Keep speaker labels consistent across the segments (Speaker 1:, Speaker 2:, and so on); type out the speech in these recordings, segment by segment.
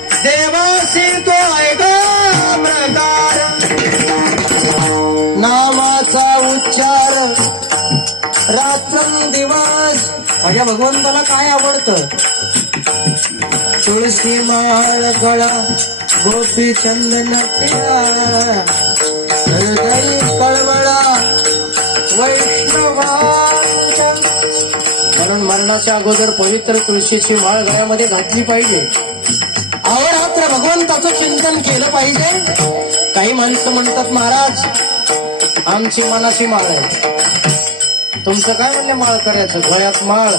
Speaker 1: देवासी तो प्रकार. नामाचा उच्चार रात्रंदिवस माझ्या भगवंताला काय आवडतं? तुळशी माळ गळा गोपी चंदन हृदय कळवळा वैष्णवा.
Speaker 2: म्हणून मरणाच्या अगोदर पवित्र तुळशीची माळ गळ्यामध्ये घातली पाहिजे.
Speaker 1: त्या भगवंताचं चिंतन केलं पाहिजे.
Speaker 2: काही माणसं म्हणतात महाराज आमची मनाची माळ आहे. तुमचं काय म्हणले माळ करायचं? गळ्यात माळ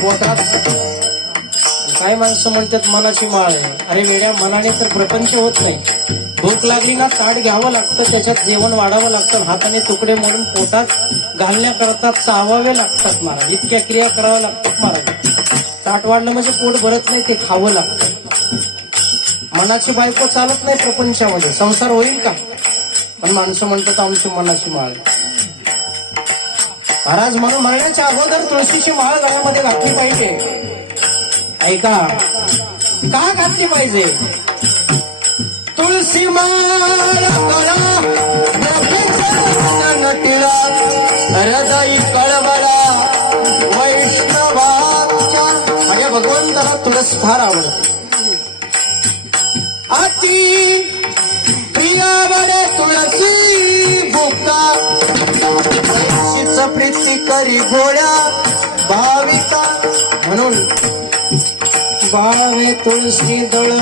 Speaker 2: पोटात? काही माणसं म्हणतात मनाची माळ आहे. अरे वेड्या मनाने तर प्रपंच होत नाही. भूक लागली ना ताट घ्यावं लागतं त्याच्यात जेवण वाढावं लागतं हाताने तुकडे म्हणून पोटात घालण्याकरता चावावे लागतात महाराज. इतक्या क्रिया कराव्या लागतात महाराज. ताट वाढलं म्हणजे पोट भरत नाही ते खावं लागतं. मनाची बायको चालत नाही प्रपंचामध्ये. संसार होईल का? पण माणसं म्हणतात आमची मनाची माळ महाराज म्हणून मरण्याच्या अगोदर तुळशीची माळ गळ्यामध्ये घातली पाहिजे. ऐका. का घातली पाहिजे?
Speaker 1: तुळशी माळ गळा गोपी चंदन हृदय माझ्या भगवंताला तुळस फार आवडतो. करी भोळ्या भाविता
Speaker 2: म्हणून. भावे तुळशी दळ